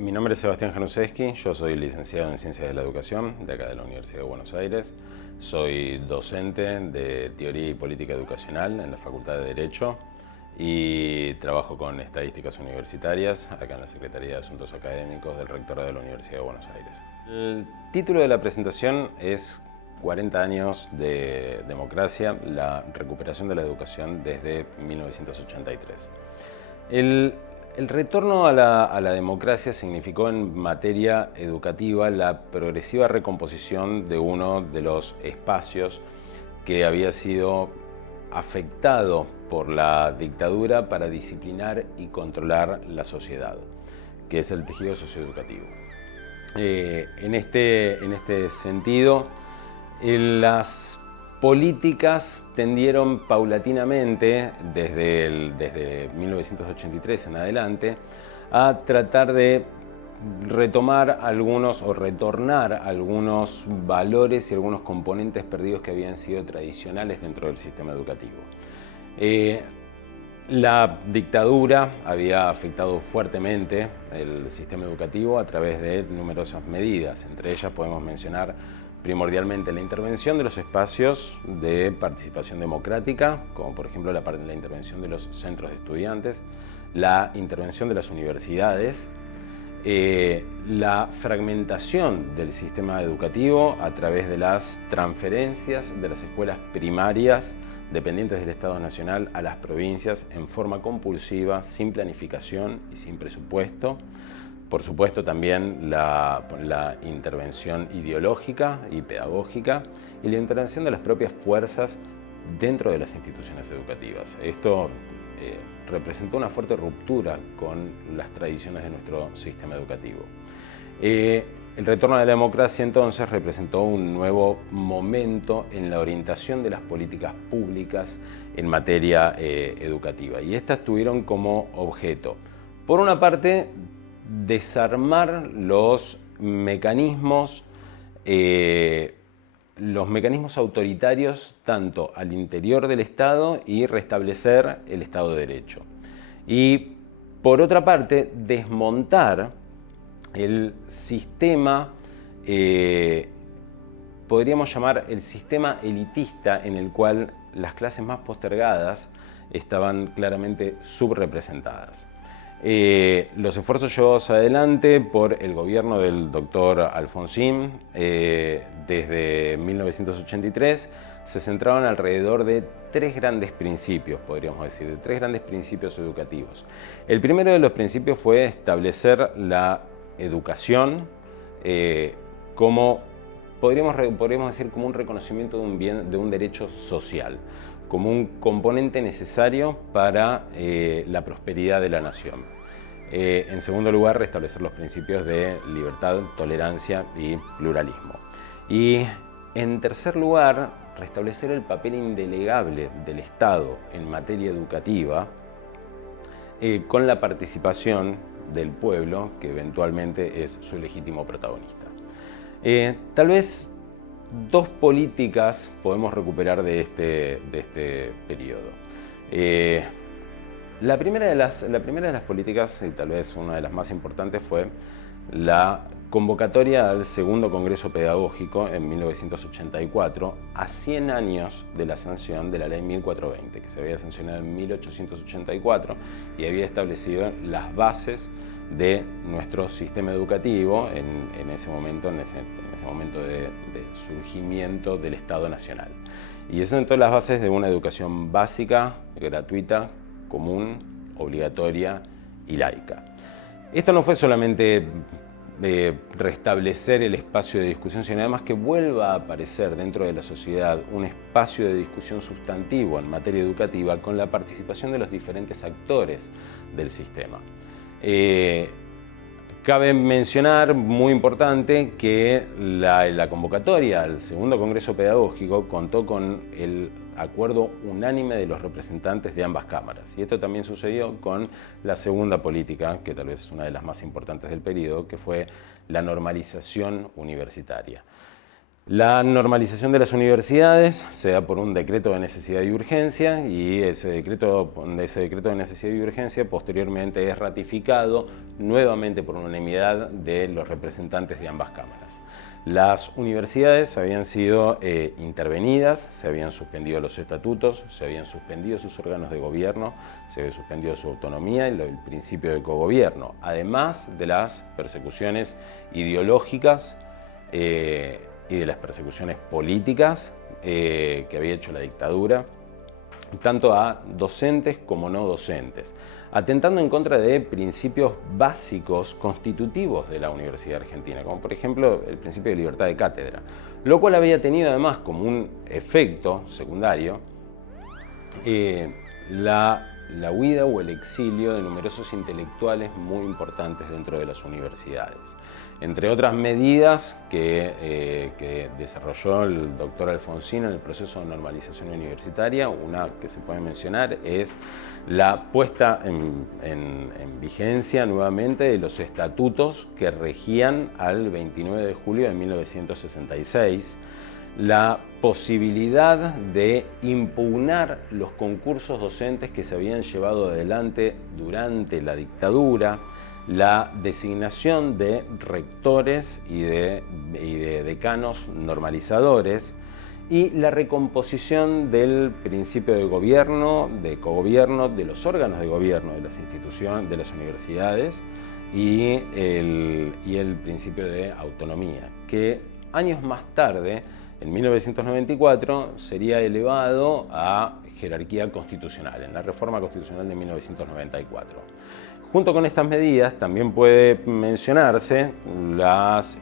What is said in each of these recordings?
Mi nombre es Sebastián Januszewski, yo soy licenciado en Ciencias de la Educación de acá de la Universidad de Buenos Aires. Soy docente de Teoría y Política Educacional en la Facultad de Derecho y trabajo con estadísticas universitarias acá en la Secretaría de Asuntos Académicos del Rectorado de la Universidad de Buenos Aires. El título de la presentación es 40 años de democracia, la recuperación de la educación desde 1983. El retorno a la democracia significó en materia educativa la progresiva recomposición de uno de los espacios que había sido afectado por la dictadura para disciplinar y controlar la sociedad, que es el tejido socioeducativo. En este sentido, las políticas tendieron paulatinamente, desde 1983 en adelante, a tratar de retomar algunos o retornar algunos valores y algunos componentes perdidos que habían sido tradicionales dentro del sistema educativo. La dictadura había afectado fuertemente el sistema educativo a través de numerosas medidas. Entre ellas podemos mencionar primordialmente la intervención de los espacios de participación democrática, como por ejemplo la intervención de los centros de estudiantes, la intervención de las universidades, la fragmentación del sistema educativo a través de las transferencias de las escuelas primarias dependientes del Estado Nacional a las provincias en forma compulsiva, sin planificación y sin presupuesto. Por supuesto también la intervención ideológica y pedagógica y la intervención de las propias fuerzas dentro de las instituciones educativas. Esto representó una fuerte ruptura con las tradiciones de nuestro sistema educativo. El retorno de la democracia entonces representó un nuevo momento en la orientación de las políticas públicas en materia educativa, y estas tuvieron como objeto, por una parte, desarmar los mecanismos autoritarios tanto al interior del Estado y restablecer el Estado de Derecho. Y por otra parte, desmontar el sistema, podríamos llamar el sistema elitista, en el cual las clases más postergadas estaban claramente subrepresentadas. Los esfuerzos llevados adelante por el gobierno del doctor Alfonsín desde 1983 se centraban alrededor de tres grandes principios, podríamos decir, de tres grandes principios educativos. El primero de los principios fue establecer la educación como, podríamos decir, como un reconocimiento de un bien, de un derecho social, como un componente necesario para la prosperidad de la nación. En segundo lugar, restablecer los principios de libertad, tolerancia y pluralismo. Y en tercer lugar, restablecer el papel indelegable del Estado en materia educativa con la participación del pueblo, que eventualmente es su legítimo protagonista. Tal vez dos políticas podemos recuperar de este periodo. La primera de las políticas, y tal vez una de las más importantes, fue la convocatoria al Segundo Congreso Pedagógico en 1984, a 100 años de la sanción de la Ley 1420, que se había sancionado en 1884 y había establecido las bases de nuestro sistema educativo en ese momento de surgimiento del Estado Nacional. Y eso sentó las bases de una educación básica, gratuita, común, obligatoria y laica. Esto no fue solamente restablecer el espacio de discusión, sino además que vuelva a aparecer dentro de la sociedad un espacio de discusión sustantivo en materia educativa con la participación de los diferentes actores del sistema. Cabe mencionar, muy importante, que la convocatoria al Segundo Congreso Pedagógico contó con el acuerdo unánime de los representantes de ambas cámaras. Y esto también sucedió con la segunda política, que tal vez es una de las más importantes del periodo, que fue la normalización universitaria. La normalización de las universidades se da por un decreto de necesidad y urgencia, y ese decreto de necesidad y urgencia posteriormente es ratificado nuevamente por unanimidad de los representantes de ambas cámaras. Las universidades habían sido intervenidas, se habían suspendido los estatutos, se habían suspendido sus órganos de gobierno, se había suspendido su autonomía y el principio de cogobierno, además de las persecuciones ideológicas y de las persecuciones políticas que había hecho la dictadura, tanto a docentes como no docentes, atentando en contra de principios básicos constitutivos de la Universidad Argentina, como por ejemplo el principio de libertad de cátedra, lo cual había tenido además como un efecto secundario la huida o el exilio de numerosos intelectuales muy importantes dentro de las universidades. Entre otras medidas que desarrolló el doctor Alfonsín en el proceso de normalización universitaria, una que se puede mencionar es la puesta en vigencia nuevamente de los estatutos que regían al 29 de julio de 1966, la posibilidad de impugnar los concursos docentes que se habían llevado adelante durante la dictadura, la designación de rectores y de decanos normalizadores y la recomposición del principio de gobierno, de cogobierno, de los órganos de gobierno de las instituciones, de las universidades y el principio de autonomía, que años más tarde, en 1994, sería elevado a jerarquía constitucional, en la reforma constitucional de 1994. Junto con estas medidas también puede mencionarse las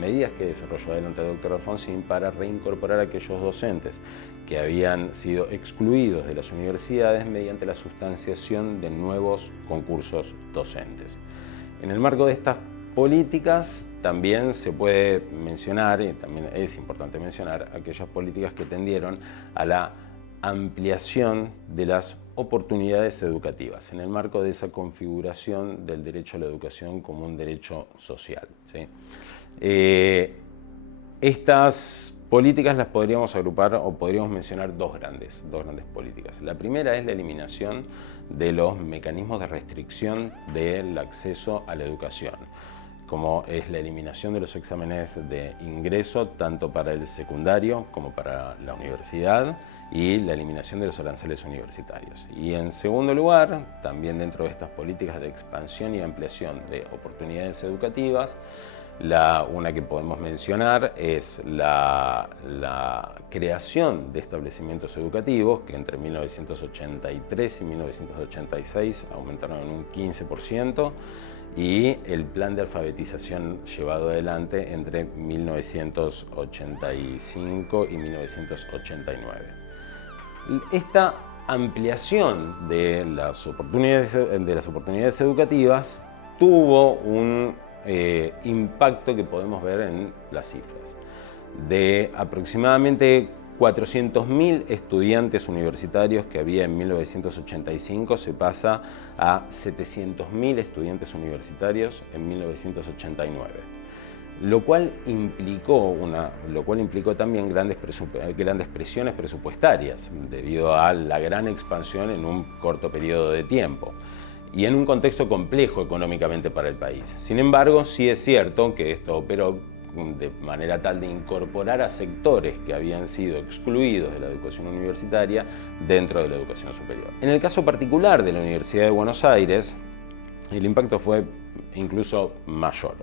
medidas que desarrolló adelante el doctor Alfonsín para reincorporar a aquellos docentes que habían sido excluidos de las universidades mediante la sustanciación de nuevos concursos docentes. En el marco de estas políticas también se puede mencionar, y también es importante mencionar, aquellas políticas que tendieron a la ampliación de las oportunidades educativas en el marco de esa configuración del derecho a la educación como un derecho social, ¿sí? Estas políticas las podríamos agrupar o podríamos mencionar dos grandes políticas. La primera es la eliminación de los mecanismos de restricción del acceso a la educación, como es la eliminación de los exámenes de ingreso tanto para el secundario como para la universidad, y la eliminación de los aranceles universitarios. Y en segundo lugar, también dentro de estas políticas de expansión y ampliación de oportunidades educativas, una que podemos mencionar es la creación de establecimientos educativos que entre 1983 y 1986 aumentaron en un 15%, y el plan de alfabetización llevado adelante entre 1985 y 1989. Esta ampliación de las oportunidades educativas tuvo un impacto que podemos ver en las cifras. De aproximadamente 400.000 estudiantes universitarios que había en 1985 se pasa a 700.000 estudiantes universitarios en 1989. Lo cual implicó también grandes presiones presupuestarias debido a la gran expansión en un corto periodo de tiempo y en un contexto complejo económicamente para el país. Sin embargo, sí es cierto que esto operó de manera tal de incorporar a sectores que habían sido excluidos de la educación universitaria dentro de la educación superior. En el caso particular de la Universidad de Buenos Aires, el impacto fue incluso mayor.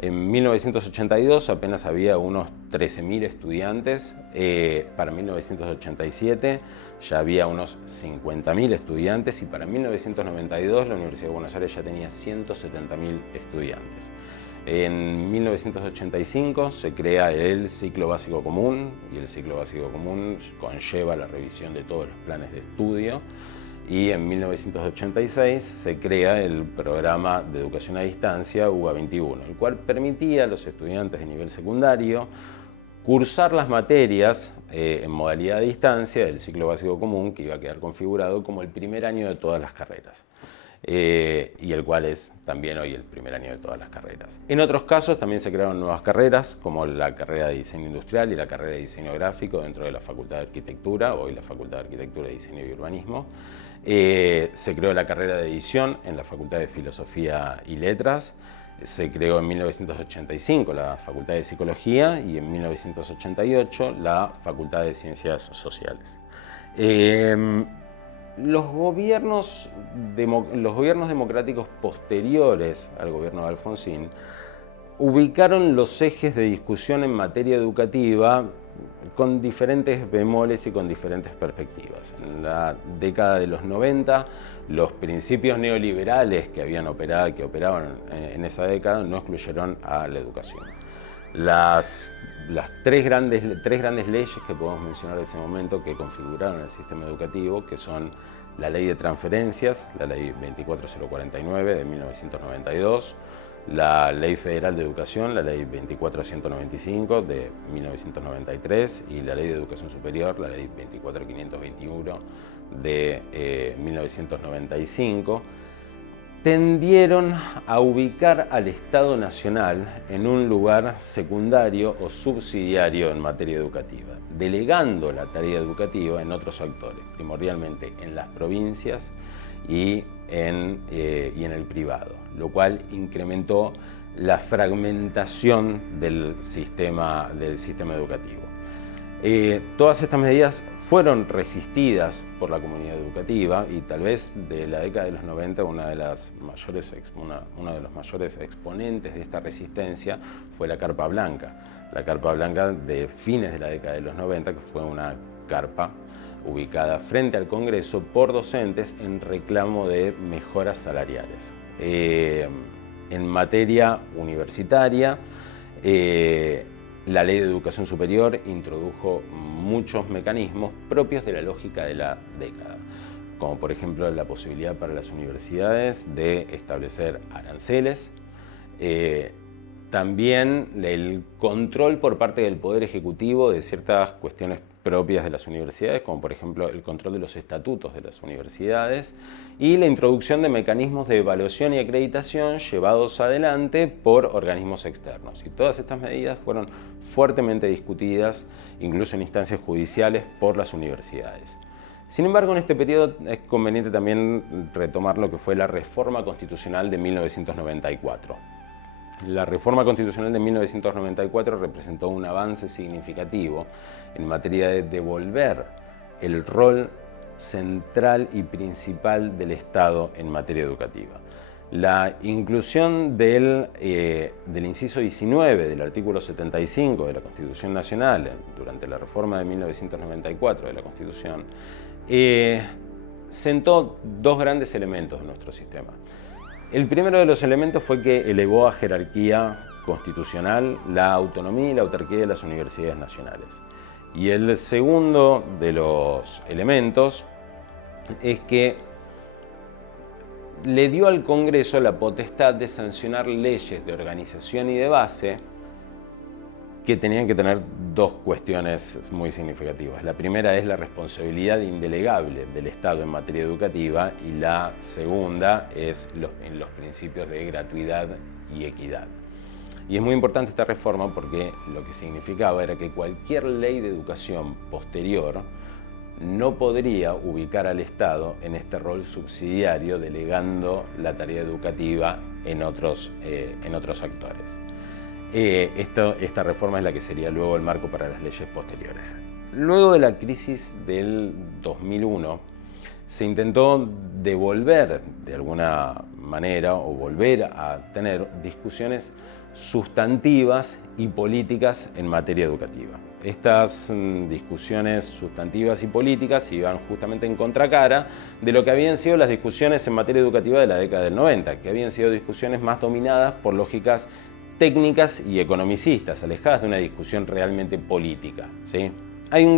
En 1982 apenas había unos 13.000 estudiantes, para 1987 ya había unos 50.000 estudiantes y para 1992 la Universidad de Buenos Aires ya tenía 170.000 estudiantes. En 1985 se crea el ciclo básico común y el ciclo básico común conlleva la revisión de todos los planes de estudio. Y en 1986 se crea el programa de educación a distancia UBA 21, el cual permitía a los estudiantes de nivel secundario cursar las materias en modalidad de distancia del ciclo básico común, que iba a quedar configurado como el primer año de todas las carreras. y el cual es también hoy el primer año de todas las carreras. En otros casos también se crearon nuevas carreras, como la carrera de diseño industrial y la carrera de diseño gráfico dentro de la Facultad de Arquitectura, hoy la Facultad de Arquitectura, Diseño y Urbanismo. Se creó la carrera de edición en la Facultad de Filosofía y Letras. Se creó en 1985 la Facultad de Psicología y en 1988 la Facultad de Ciencias Sociales. Los gobiernos democráticos posteriores al gobierno de Alfonsín ubicaron los ejes de discusión en materia educativa con diferentes bemoles y con diferentes perspectivas. En la década de los 90, los principios neoliberales que operaban en esa década no excluyeron a la educación. Las tres grandes leyes que podemos mencionar en ese momento que configuraron el sistema educativo, que son la Ley de Transferencias, la Ley 24049 de 1992, la Ley Federal de Educación, la Ley 24195 de 1993 y la Ley de Educación Superior, la Ley 24521 de 1995, tendieron a ubicar al Estado Nacional en un lugar secundario o subsidiario en materia educativa, delegando la tarea educativa en otros actores, primordialmente en las provincias y en el privado, lo cual incrementó la fragmentación del sistema educativo. Todas estas medidas fueron resistidas por la comunidad educativa y tal vez de la década de los 90 uno de los mayores exponentes de esta resistencia fue la Carpa Blanca. La Carpa Blanca de fines de la década de los 90, que fue una carpa ubicada frente al Congreso por docentes en reclamo de mejoras salariales. En materia universitaria, la Ley de Educación Superior introdujo muchos mecanismos propios de la lógica de la década, como por ejemplo la posibilidad para las universidades de establecer aranceles, también el control por parte del Poder Ejecutivo de ciertas cuestiones propias de las universidades, como por ejemplo el control de los estatutos de las universidades y la introducción de mecanismos de evaluación y acreditación llevados adelante por organismos externos. Y todas estas medidas fueron fuertemente discutidas, incluso en instancias judiciales, por las universidades. Sin embargo, en este periodo es conveniente también retomar lo que fue la Reforma Constitucional de 1994. La Reforma Constitucional de 1994 representó un avance significativo en materia de devolver el rol central y principal del Estado en materia educativa. La inclusión del inciso 19 del artículo 75 de la Constitución Nacional durante la reforma de 1994 de la Constitución sentó dos grandes elementos de nuestro sistema. El primero de los elementos fue que elevó a jerarquía constitucional la autonomía y la autarquía de las universidades nacionales. Y el segundo de los elementos es que le dio al Congreso la potestad de sancionar leyes de organización y de base que tenían que tener dos cuestiones muy significativas. La primera es la responsabilidad indelegable del Estado en materia educativa y la segunda es en los principios de gratuidad y equidad. Y es muy importante esta reforma porque lo que significaba era que cualquier ley de educación posterior no podría ubicar al Estado en este rol subsidiario delegando la tarea educativa en otros actores. Esta reforma es la que sería luego el marco para las leyes posteriores. Luego de la crisis del 2001, se intentó devolver de alguna manera o volver a tener discusiones sustantivas y políticas en materia educativa. Estas discusiones sustantivas y políticas iban justamente en contracara de lo que habían sido las discusiones en materia educativa de la década del 90, que habían sido discusiones más dominadas por lógicas técnicas y economicistas, alejadas de una discusión realmente política, ¿sí?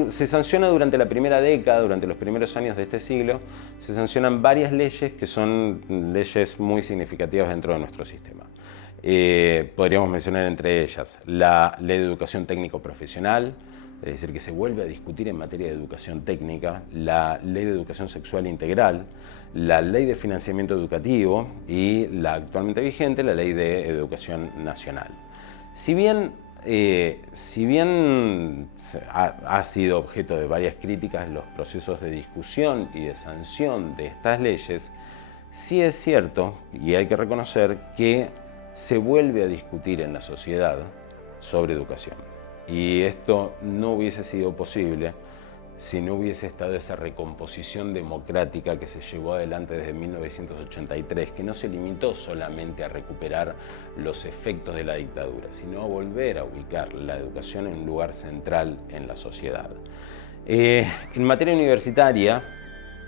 Se sanciona durante la primera década, durante los primeros años de este siglo, se sancionan varias leyes que son leyes muy significativas dentro de nuestro sistema. Podríamos mencionar entre ellas la Ley de Educación Técnico-Profesional, es decir, que se vuelve a discutir en materia de educación técnica, la Ley de Educación Sexual Integral, la Ley de Financiamiento Educativo y la actualmente vigente, la Ley de Educación Nacional. Si bien ha sido objeto de varias críticas en los procesos de discusión y de sanción de estas leyes, sí es cierto, y hay que reconocer, que se vuelve a discutir en la sociedad sobre educación. Y esto no hubiese sido posible si no hubiese estado esa recomposición democrática que se llevó adelante desde 1983, que no se limitó solamente a recuperar los efectos de la dictadura, sino a volver a ubicar la educación en un lugar central en la sociedad. En materia universitaria,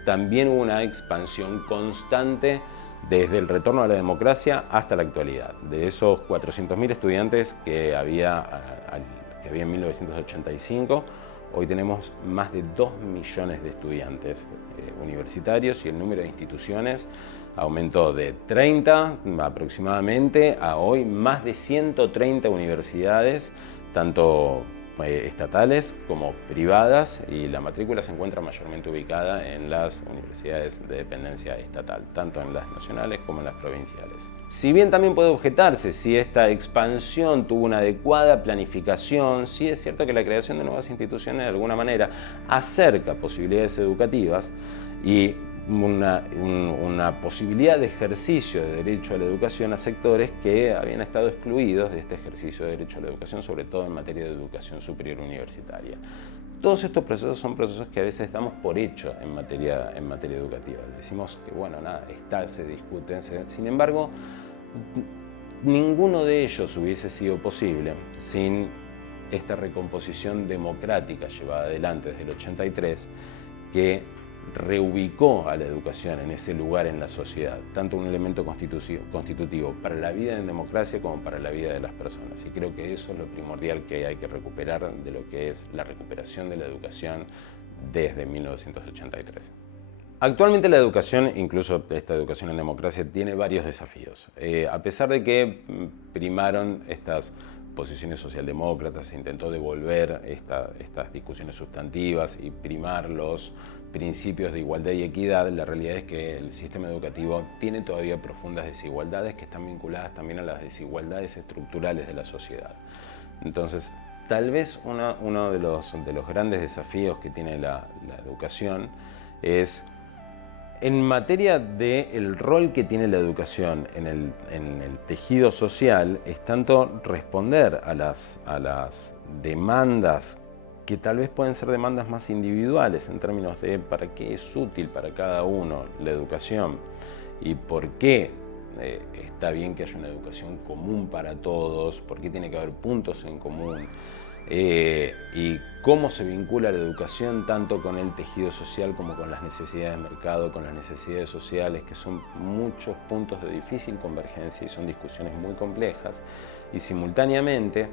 también hubo una expansión constante desde el retorno a la democracia hasta la actualidad. De esos 400.000 estudiantes que había en 1985, hoy tenemos más de 2 millones de estudiantes universitarios y el número de instituciones aumentó de 30 aproximadamente a hoy más de 130 universidades, tanto estatales como privadas, y la matrícula se encuentra mayormente ubicada en las universidades de dependencia estatal, tanto en las nacionales como en las provinciales. Si bien también puede objetarse si esta expansión tuvo una adecuada planificación, sí es cierto que la creación de nuevas instituciones de alguna manera acerca posibilidades educativas y una posibilidad de ejercicio de derecho a la educación a sectores que habían estado excluidos de este ejercicio de derecho a la educación, sobre todo en materia de educación superior universitaria. Todos estos procesos son procesos que a veces damos por hecho en materia educativa. Decimos que, bueno, nada, se discuten. Sin embargo, ninguno de ellos hubiese sido posible sin esta recomposición democrática llevada adelante desde el 83, que reubicó a la educación en ese lugar en la sociedad, tanto un elemento constitutivo para la vida en democracia como para la vida de las personas. Y creo que eso es lo primordial que hay que recuperar de lo que es la recuperación de la educación desde 1983. Actualmente la educación, incluso esta educación en democracia, tiene varios desafíos. A pesar de que primaron estas posiciones socialdemócratas, se intentó devolver estas discusiones sustantivas y primar los principios de igualdad y equidad, la realidad es que el sistema educativo tiene todavía profundas desigualdades que están vinculadas también a las desigualdades estructurales de la sociedad. Entonces, tal vez uno de los grandes desafíos que tiene la educación es, en materia del rol que tiene la educación en el tejido social, es tanto responder a las demandas que tal vez pueden ser demandas más individuales en términos de para qué es útil para cada uno la educación y por qué está bien que haya una educación común para todos, por qué tiene que haber puntos en común, y cómo se vincula la educación tanto con el tejido social como con las necesidades de mercado, con las necesidades sociales, que son muchos puntos de difícil convergencia y son discusiones muy complejas, y simultáneamente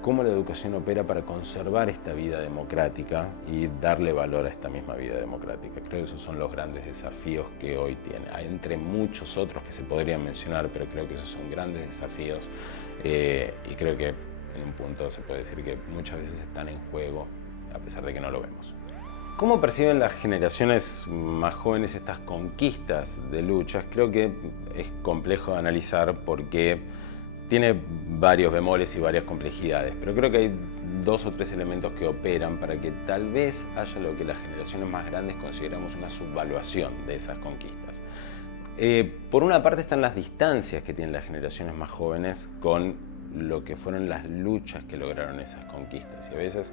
cómo la educación opera para conservar esta vida democrática y darle valor a esta misma vida democrática. Creo que esos son los grandes desafíos que hoy tiene. Hay entre muchos otros que se podrían mencionar, pero creo que esos son grandes desafíos y creo que en un punto se puede decir que muchas veces están en juego, a pesar de que no lo vemos. ¿Cómo perciben las generaciones más jóvenes estas conquistas de luchas? Creo que es complejo de analizar porque tiene varios bemoles y varias complejidades, pero creo que hay 2 o 3 elementos que operan para que tal vez haya lo que las generaciones más grandes consideramos una subvaluación de esas conquistas. Por una parte están las distancias que tienen las generaciones más jóvenes con lo que fueron las luchas que lograron esas conquistas, y a veces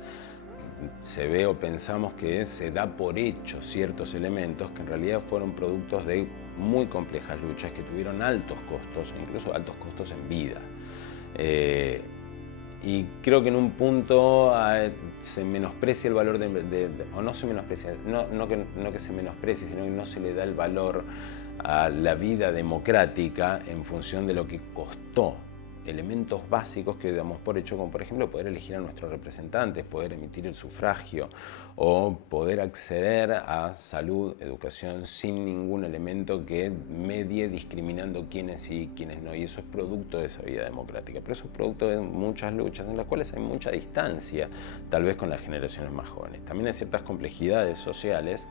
se ve o pensamos que se da por hecho ciertos elementos que en realidad fueron productos de muy complejas luchas que tuvieron altos costos, incluso altos costos en vida. Y creo que en un punto se menosprecia el valor o no se menosprecia, no que se menosprecie, sino que no se le da el valor a la vida democrática en función de lo que costó. Elementos básicos que damos por hecho, como por ejemplo poder elegir a nuestros representantes, poder emitir el sufragio o poder acceder a salud, educación sin ningún elemento que medie discriminando quiénes sí y quiénes no, y eso es producto de esa vida democrática, pero eso es producto de muchas luchas en las cuales hay mucha distancia tal vez con las generaciones más jóvenes. También hay ciertas complejidades sociales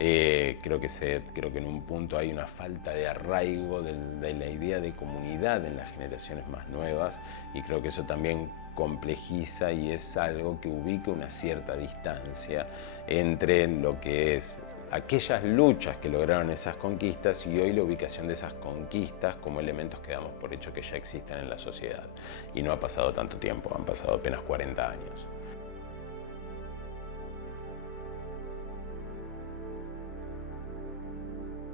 Creo que en un punto hay una falta de arraigo de la idea de comunidad en las generaciones más nuevas, y creo que eso también complejiza y es algo que ubica una cierta distancia entre lo que es aquellas luchas que lograron esas conquistas y hoy la ubicación de esas conquistas como elementos que damos por hecho que ya existen en la sociedad. Y no ha pasado tanto tiempo, han pasado apenas 40 años.